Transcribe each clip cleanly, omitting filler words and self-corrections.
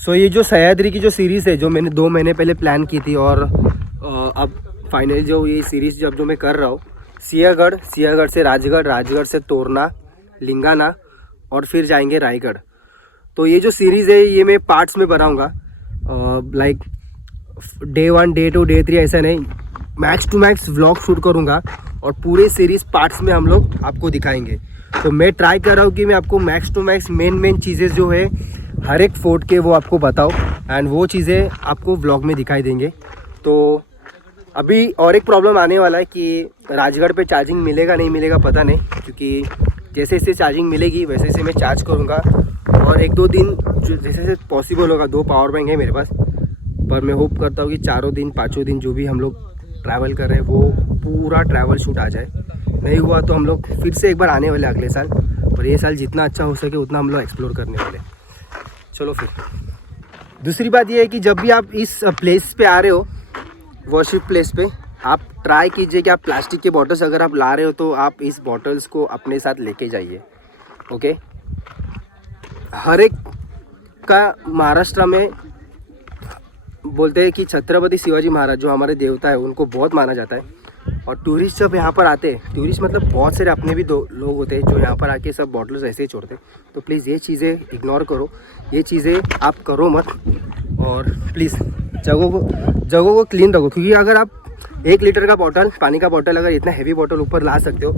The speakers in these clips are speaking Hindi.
सो ये जो सह्याद्री की जो सीरीज़ है, जो मैंने 2 महीने पहले प्लान की थी, और अब फाइनली जो ये सीरीज़ जो मैं कर रहा हूँ, सिंहगढ़, सिंहगढ़ से राजगढ़, राजगढ़ से तोरना, लिंगाना और फिर जाएंगे रायगढ़। तो ये जो सीरीज़ है ये मैं पार्ट्स में बनाऊँगा, लाइक डे 1, डे 2, डे 3 ऐसा नहीं, max to max vlog shoot करूँगा और पूरे सीरीज़ पार्ट्स में हम लोग आपको दिखाएंगे। तो मैं ट्राई कर रहा हूँ कि मैं आपको मैक्स टू मैक्स मेन चीज़ें जो है हर एक फोर्ट के वो आपको बताओ, एंड वो चीज़ें आपको व्लॉग में दिखाई देंगे। तो अभी और एक प्रॉब्लम आने वाला है कि राजगढ़ पे चार्जिंग मिलेगा नहीं मिलेगा पता नहीं, क्योंकि जैसे जैसे चार्जिंग मिलेगी वैसे वैसे मैं चार्ज करूँगा, और 1-2 दिन जो जैसे जैसे पॉसिबल होगा, 2 पावर बैंक है मेरे पास, पर मैं होप करता हूँ कि 4 दिन 5 दिन जो भी हम लोग ट्रैवल कर रहे हैं वो पूरा ट्रैवल शूट आ जाए। नहीं हुआ तो हम लोग फिर से एक बार आने वाले अगले साल, और ये साल जितना अच्छा हो सके उतना हम लोग एक्सप्लोर करने वाले। चलो फिर दूसरी बात ये है कि जब भी आप इस प्लेस पे आ रहे हो, वर्शिप प्लेस पे, आप ट्राई कीजिए कि आप प्लास्टिक के बॉटल्स अगर आप ला रहे हो तो आप इस बॉटल्स को अपने साथ लेके जाइए। ओके, हर एक का महाराष्ट्र में बोलते हैं कि छत्रपति शिवाजी महाराज जो हमारे देवता है उनको बहुत माना जाता है, और टूरिस्ट जब यहाँ पर आते हैं, टूरिस्ट मतलब बहुत सारे अपने भी लोग होते हैं जो यहाँ पर आके सब बॉटल्स ऐसे ही छोड़ते हैं। तो प्लीज़ ये चीज़ें इग्नोर करो, ये चीज़ें आप करो मत, और प्लीज़ जगहों को क्लीन रखो, क्योंकि अगर आप 1 लीटर का बॉटल, पानी का बॉटल, अगर इतना हैवी बॉटल ऊपर ला सकते हो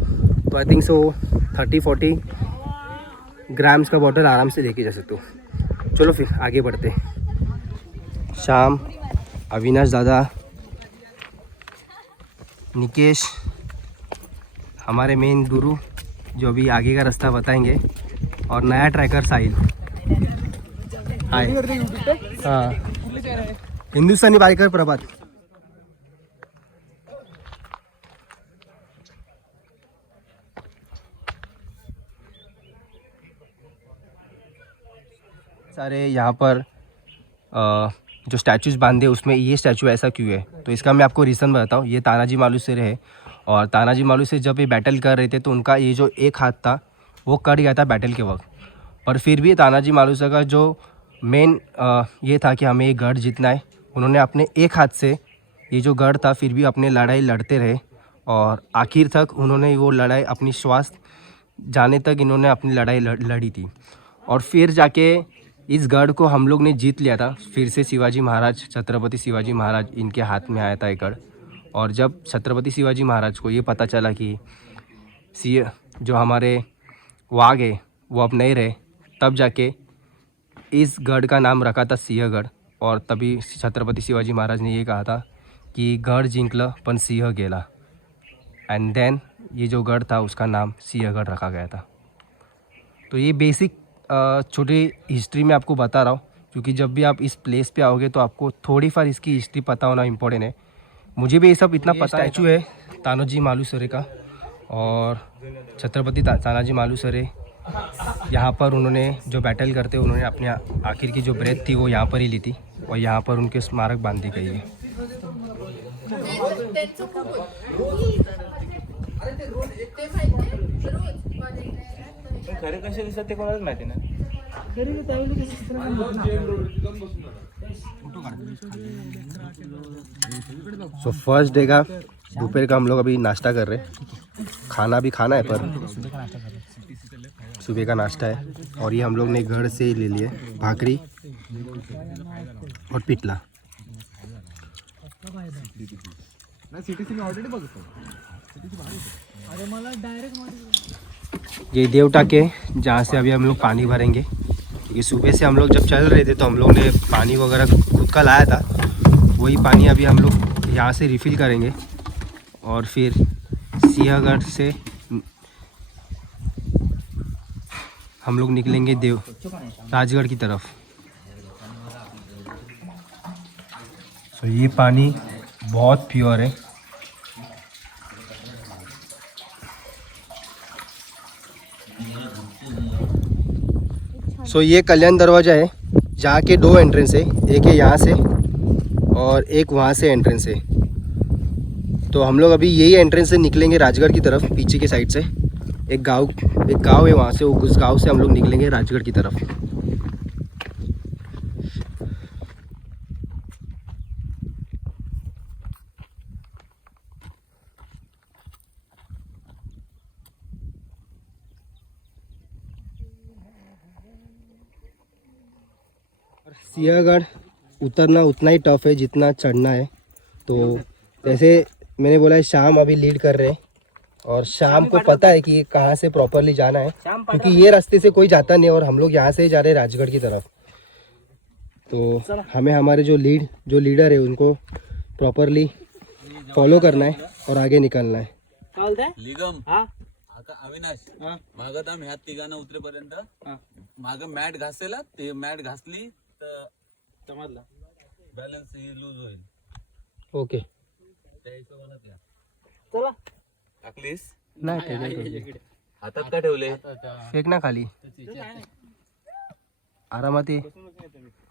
तो आई थिंक सो 30-40 ग्राम्स का बॉटल आराम से लेके जा सकते हो। चलो फिर आगे बढ़ते हैं। श्याम, अविनाश दादा, निकेश, हमारे मेन गुरु जो अभी आगे का रास्ता बताएंगे, और नया ट्रैकर साहिल। हाय। हाँ, हिंदुस्तानी बाइकर प्रभात। सारे यहाँ पर जो स्टैचूज़ बांधे उसमें ये स्टैचू ऐसा क्यों है, तो इसका मैं आपको रीज़न बताऊँ। ये तानाजी मालुसरे है, और तानाजी मालुसरे जब ये बैटल कर रहे थे तो उनका ये जो एक हाथ था वो कट गया था बैटल के वक्त, पर फिर भी तानाजी मालुसरे का जो मेन ये था कि हमें ये गढ़ जीतना है, उन्होंने अपने एक हाथ से ये जो गढ़ था फिर भी अपने लड़ाई लड़ते रहे, और आखिर तक उन्होंने वो लड़ाई अपनी श्वास जाने तक इन्होंने अपनी लड़ाई लड़ी थी, और फिर जाके इस गढ़ को हम लोग ने जीत लिया था। फिर से शिवाजी महाराज, छत्रपति शिवाजी महाराज, इनके हाथ में आया था ये गढ़। और जब छत्रपति शिवाजी महाराज को ये पता चला कि जो हमारे वाघ है वो अब नहीं रहे, तब जाके इस गढ़ का नाम रखा था सिंहगढ़, और तभी छत्रपति शिवाजी महाराज ने ये कहा था कि गढ़ जिंकलं पण सिंह गेला, एंड देन ये जो गढ़ था उसका नाम सिंहगढ़ रखा गया था। तो ये बेसिक छोटी हिस्ट्री में आपको बता रहा हूँ, क्योंकि जब भी आप इस प्लेस पे आओगे तो आपको थोड़ी फार इसकी हिस्ट्री पता होना इम्पोर्टेंट है। मुझे भी ये सब इतना पता है। स्टैचू है तानाजी मालुसरे का, और छत्रपति तानाजी मालुसरे यहाँ पर उन्होंने जो बैटल करते उन्होंने अपने आखिर की जो ब्रेथ थी वो यहाँ पर ही ली थी, और यहाँ पर उनके स्मारक बांधी गई है। खरे कसे दिसतात ते कोणालाच माहिती नाही। सो फर्स्ट डे का दोपहर का हम लोग अभी नाश्ता कर रहे हैं। खाना भी खाना है पर सुबह का नाश्ता है, और ये हम लोग ने घर से ही ले लिए भाकरी और पिटला। ये देवटा के जहाँ से अभी हम लोग पानी भरेंगे, क्योंकि सुबह से हम लोग जब चल रहे थे तो हम लोग ने पानी वगैरह खुद का लाया था, वही पानी अभी हम लोग यहाँ से रिफ़िल करेंगे, और फिर सिंहगढ़ से हम लोग निकलेंगे राजगढ़ की तरफ। तो ये पानी बहुत प्योर है। ये कल्याण दरवाज़ा है, जहाँ के 2 एंट्रेंस है, एक है यहाँ से और एक वहाँ से एंट्रेंस है। तो हम लोग अभी यही एंट्रेंस से निकलेंगे राजगढ़ की तरफ, पीछे के साइड से एक गांव है वहाँ से, उस गांव से हम लोग निकलेंगे राजगढ़ की तरफ। सिंहगढ़ उतरना उतना ही टफ है जितना चढ़ना है। तो जैसे मैंने बोला है शाम अभी लीड कर रहे हैं और शाम को पता है कि कहाँ से प्रॉपरली जाना है, क्योंकि ये रास्ते से कोई जाता नहीं है और हम लोग यहाँ से ही जा रहे हैं राजगढ़ की तरफ। तो हमें हमारे जो लीडर है उनको प्रॉपरली फॉलो करना है और आगे निकलना है। लिगम आता अविनाश मागत आम्ही ह्या तिघांना उतरेपर्यंत माग मॅट घासेला ते मॅट घासली तर समजला बॅलन्स लूज होईल. ओके त्या हिशोबाने द्या. चला टाकलीस नाही हातात का ठेवले? फेक ना खाली आरामात ये.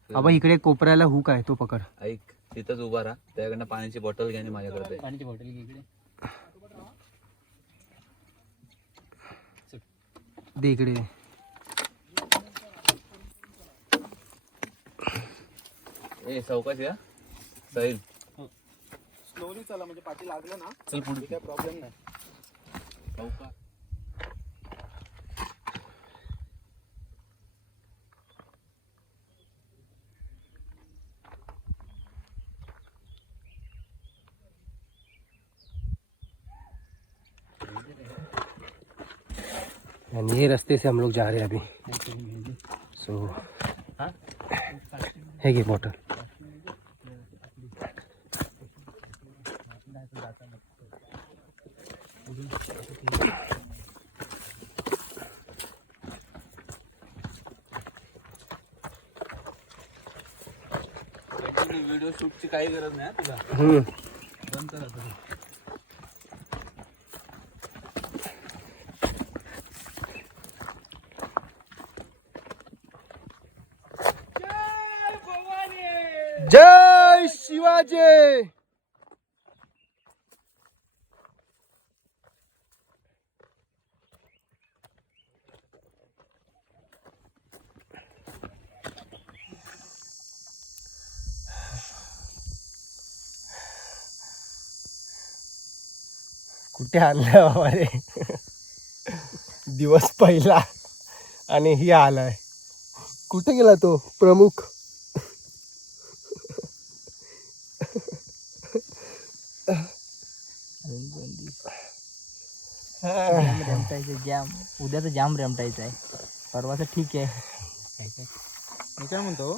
बाबा इकडे कोपऱ्याला हुक आहे तो पकड. ऐक तिथंच उभा राहा, त्याकडनं पाण्याची बॉटल घ्या आणि माझ्याकडे दे. पाण्याची बॉटल घे इकडे. दे इकडे. ए चौकाश या साहिल स्लोली चला म्हणजे पाठी लागलं ना चल पुढे. काय प्रॉब्लेम नाही. चौका एंड ये रास्ते से हम लोग जा रहे हैं अभी. सो है ये बॉटल. व्हिडिओ शूटची काही गरज नाही तुला. बंद कर आता. जय शिवाजी. कुठे आणलं बाबा रे. दिवस पहिला आणि ही आलाय. कुठे गेला तो प्रमुख. जाम उद्याचं जाम रेमटायचं आहे. परवाचं ठीक आहे. मी काय म्हणतो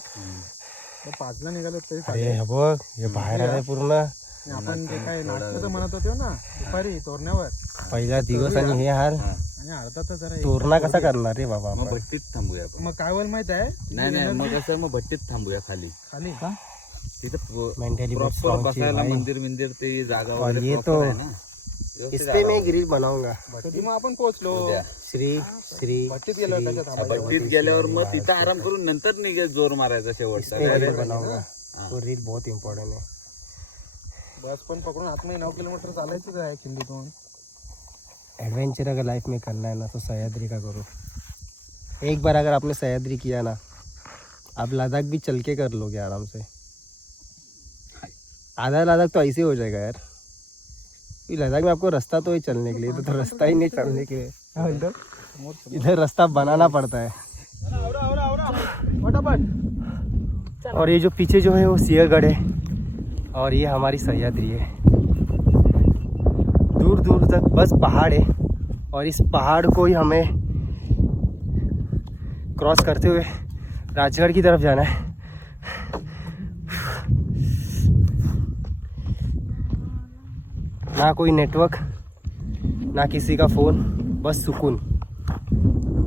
पाचला निघालो तरी अरे हे बघ हे बाहेर आलंय पूर्ण. आपण जे काय नाश्त्याचं म्हणत होतो ना दुपारी तोरण्यावर पहिला दिवस आणि हे हाल. आणि अर्धा तर जरा तोरणा कसा करणार रे बाबा मग आपण. भट्टीत थांबूया आपण. मग काय होईल माहित आहे नाही नाही मग कसं मग भट्टीत थांबूया खाली. खाली का तिथं मेंटली बहुत प्रॉपर स्ट्रॉंग चाहिए बसायला भाई. मंदिर मंदिर ते जागा और वगैरे ये proper तो आहे ना. इस पे मैं ग्रिल बनाऊंगा. कधी मग आपण पोहोचलो उद्या. श्री श्री भट्टीत गेलो श्री- त्याच्यात थांबायचं. भट्टीत गेल्यावर मग तिथं आराम करून नंतर निघे जोर मारायचा इस पे शेवटचा. ग्रिल बनाऊंगा. वो रील बहुत इम्पोर्टेंट है. बस पण पकडून आतमध्ये 9 किलोमीटर चालायचं आहे खिंडीतून. एडवेंचर अगर लाइफ में करना है ना तो सह्याद्री का करो. एक बार अगर आपने सह्याद्री किया ना आप लद्दाख भी चल के कर लोगे आराम से. आधा लद्दाख तो ऐसे हो जाएगा यार. लद्दाख में आपको रास्ता तो है चलने के लिए, तो रास्ता ही नहीं चलने के लिए. इधर रास्ता बनाना पड़ता है. और ये जो पीछे जो है वो सिंहगढ़ है और ये हमारी सह्याद्री है. दूर दूर तक बस पहाड़ है और इस पहाड़ को ही हमें क्रॉस करते हुए राजगढ़ की तरफ जाना है. ना कोई नेटवर्क ना किसी का फ़ोन, बस सुकून.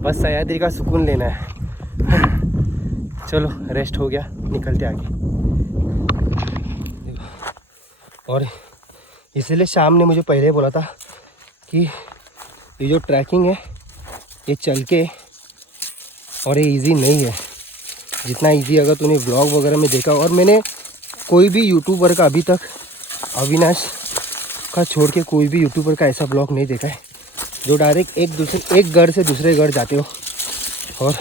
बस सह्याद्री का सुकून लेना है. चलो रेस्ट हो गया, निकलते आगे. और इसलिए शाम ने मुझे पहले बोला था कि ये जो ट्रैकिंग है ये चल के और ये इजी नहीं है जितना इजी अगर तूने व्लॉग वगैरह में देखा. और मैंने कोई भी यूट्यूबर का अभी तक अविनाश का छोड़ के कोई भी यूट्यूबर का ऐसा ब्लॉग नहीं देखा है जो डायरेक्ट एक गढ़ से दूसरे गढ़ जाते हो. और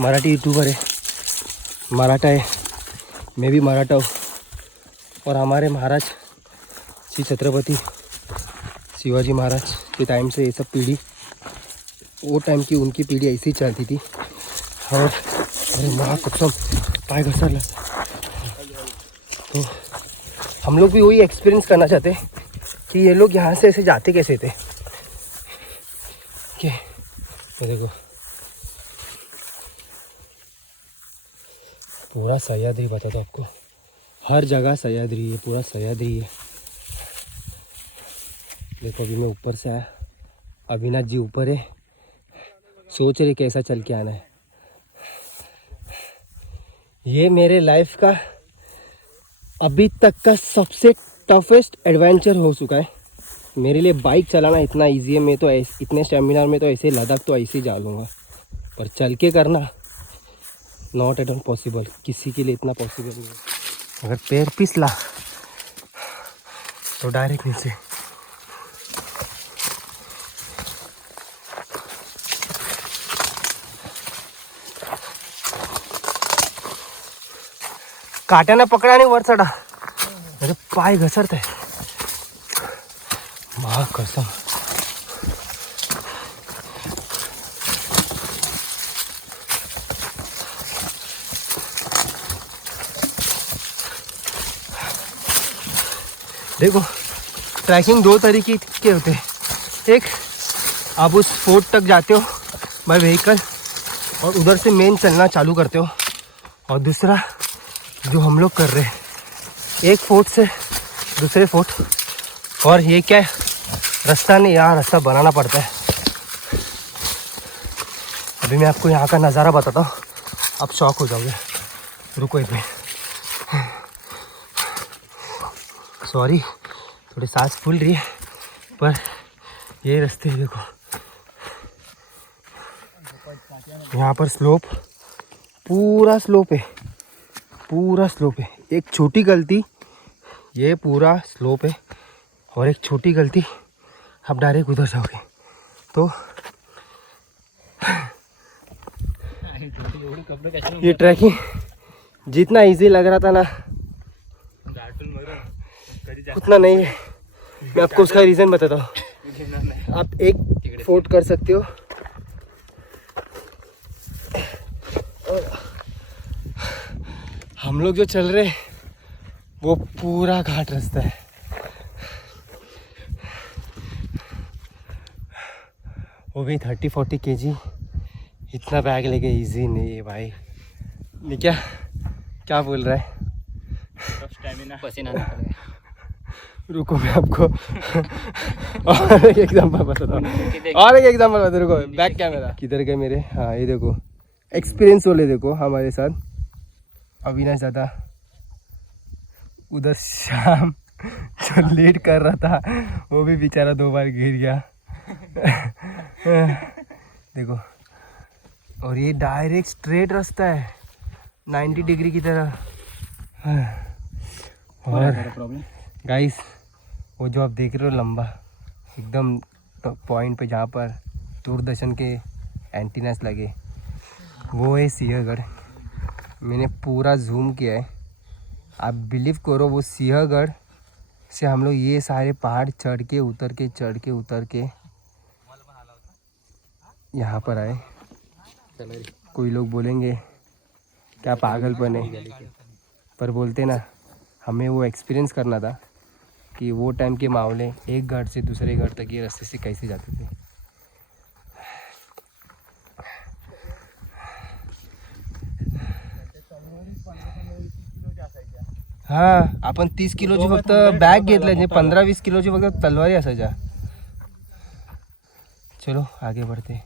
मराठी यूट्यूबर है, मराठा है, मैं भी मराठा हूँ. और हमारे महाराज श्री छत्रपति शिवाजी महाराज के टाइम से ये सब पीढ़ी वो टाइम की उनकी पीढ़ी ऐसी ही चलती थी. और अरे महाकसम पाय घसरला। तो हम लोग भी वही एक्सपीरियंस करना चाहते कि ये लोग यहाँ से ऐसे जाते कैसे थे। ये देखो पूरा सह्याद्री बताता हूँ आपको, हर जगह सह्याद्री है, पूरा सह्याद्री है। देखो अभी मैं ऊपर से आया, अविनाश जी ऊपर है, सोच रहे कैसा चल के आना है। ये मेरे लाइफ का अभी तक का सबसे टफेस्ट एडवेंचर हो चुका है मेरे लिए। बाइक चलाना इतना इजी है, मैं तो इतने स्टेमिना में तो ऐसे लद्दाख तो ऐसे ही जा लूँगा, पर चल के करना नॉट एट ऑल पॉसिबल, किसी के लिए इतना पॉसिबल नहीं है। अगर पैर फिसला तो डायरेक्ट नीचे। काट्याने पकडा आणि वर चढा, म्हणजे पाय घसरत आहे। मा कसम देखो ट्रैकिंग दो तरीके के होते हैं। एक आप उस फोर्ट तक जाते हो बाय व्हीकल और उधर से मेन चलना चालू करते हो, और दूसरा जो हम लोग कर रहे हैं एक फोर्ट से दूसरे फोर्ट। और ये क्या है, रास्ता नहीं, यहाँ रास्ता बनाना पड़ता है। अभी मैं आपको यहाँ का नज़ारा बताता हूँ, आप शॉक हो जाओगे। रुको एक मिनट, सॉरी थोड़ी सांस फूल रही है, पर ये रास्ते देखो, यहाँ पर स्लोप, पूरा स्लोप है, पूरा स्लोप है। एक छोटी गलती, ये पूरा स्लोप है, और एक छोटी गलती आप डायरेक्ट उधर जाओगे। तो ये ट्रैकिंग जितना इजी लग रहा था ना उतना नहीं है। मैं आपको उसका रीज़न बताता हूँ। आप एक फोर्ट कर सकते हो, हम लोग जो चल रहे वो पूरा घाट रास्ता है। वो भी 30-40 kg, इतना बैग लेके इजी नहीं है भाई। नहीं क्या बोल रहा है? पसीना रुको मैं आपको और एक एग्जांपल बताता हूँ, और एक एग्जांपल बता। रुको बैक कैमरा किधर गए मेरे? हाँ ये देखो एक्सपीरियंस वाले देखो हमारे साथ अविनाश दादा, उधर शाम जो लेट कर रहा था वो भी बेचारा 2 बार गिर गया। देखो, और ये डायरेक्ट स्ट्रेट रास्ता है 90 डिग्री की तरह। और गाइस वो जो आप देख रहे हो लंबा एकदम पॉइंट पे जहाँ पर दूरदर्शन के एंटीनास लगे, वो है सिंहगढ़। मैंने पूरा जूम किया है, आप बिलीव करो वो सिंहगढ़ से हम लोग ये सारे पहाड़ चढ़ के उतर के यहाँ पर आए। कोई लोग बोलेंगे क्या पागलपन है, पर बोलते ना हमें वो एक्सपीरियंस करना था कि वो टाइम के मामले एक घर से दूसरे घर तक ये रास्ते से कैसे जाते थे। हाँ आपण 30 किलोची फक्त बॅग घेतल्या, 15-20 किलोची फक्त तलवारी असायच्या। चलो आगे बढ़ते।